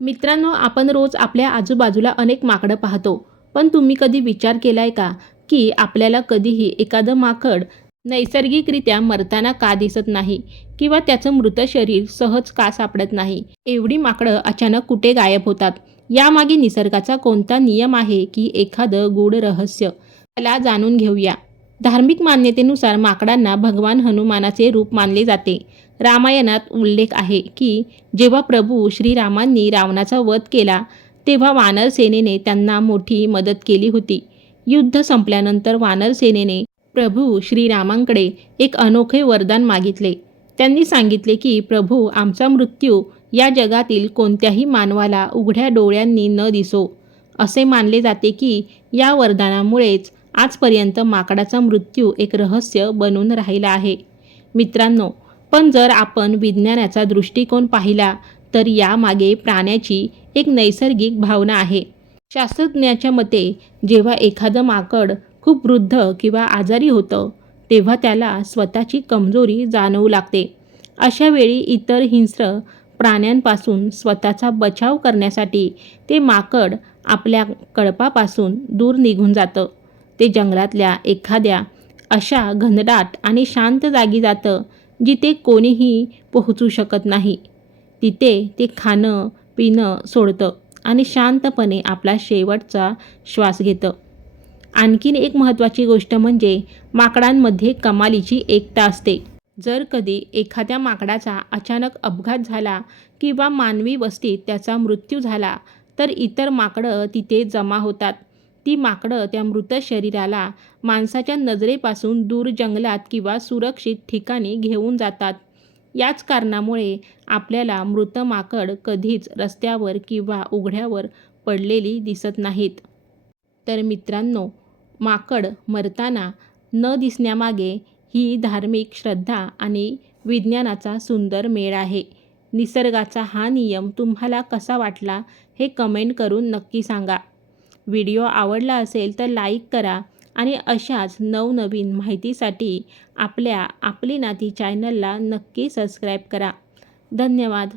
मित्रांनो, आपण रोज आपल्या आजूबाजूला अनेक माकडं पाहतो. पण तुम्ही कधी विचार केलाय का, की आपल्याला कधीही एखादं माकड नैसर्गिकरित्या मरताना का दिसत नाही? किंवा त्याचं मृत शरीर सहज का सापडत नाही? एवढी माकडं अचानक कुठे गायब होतात? यामागे निसर्गाचा कोणता नियम आहे, की एखादं गूढ रहस्य? त्याला जाणून घेऊया. धार्मिक मान्यतेनुसार माकडांना भगवान हनुमानाचे रूप मानले जाते. रामायणात उल्लेख आहे, की जेव्हा प्रभू श्रीरामांनी रावणाचा वध केला, तेव्हा वानर सेनेने त्यांना मोठी मदत केली होती. युद्ध संपल्यानंतर वानर सेनेने प्रभू श्रीरामांकडे एक अनोखे वरदान मागितले. त्यांनी सांगितले, की प्रभू, आमचा मृत्यू या जगातील कोणत्याही मानवाला उघड्या डोळ्यांनी न दिसो. असे मानले जाते, की या वरदानामुळेच आजपर्यंत माकडाचा मृत्यू एक रहस्य बनून राहिला आहे. मित्रांनो, पण जर आपण विज्ञानाचा दृष्टिकोन पाहिला, तर यामागे प्राण्याची एक नैसर्गिक भावना आहे. शास्त्रज्ञांच्या मते जेव्हा एखादं माकड खूप वृद्ध किंवा आजारी होतं, तेव्हा त्याला स्वतःची कमजोरी जाणवू लागते. अशा वेळी इतर हिंस्र प्राण्यांपासून स्वतःचा बचाव करण्यासाठी ते माकड आपल्या कळपापासून दूर निघून जातं. ते जंगलातल्या एखाद्या अशा घनदाट आणि शांत जागी जातं, जिथे कोणीही पोहोचू शकत नाही. तिथे ते खाणं पिणं सोडतं आणि शांतपणे आपला शेवटचा श्वास घेतं. आणखीन एक महत्त्वाची गोष्ट म्हणजे माकडांमध्ये कमालीची एकता असते. जर कधी एखाद्या माकडाचा अचानक अपघात झाला किंवा मानवी वस्तीत त्याचा मृत्यू झाला, तर इतर माकडं तिथे जमा होतात. ती माकडं त्या मृत शरीराला माणसाच्या नजरेपासून दूर जंगलात किंवा सुरक्षित ठिकाणी घेऊन जातात. याच कारणामुळे आपल्याला मृत माकड कधीच रस्त्यावर किंवा उघड्यावर पडलेली दिसत नाहीत. तर मित्रांनो, माकड मरताना न दिसण्यामागे ही धार्मिक श्रद्धा आणि विज्ञानाचा सुंदर मेळ आहे. निसर्गाचा हा नियम तुम्हाला कसा वाटला, हे कमेंट करून नक्की सांगा. व्हिडिओ आवडला असेल तर लाईक करा आणि अशाच नवनवीन माहितीसाठी आपली नाती चॅनलला नक्की सबस्क्राईब करा. धन्यवाद.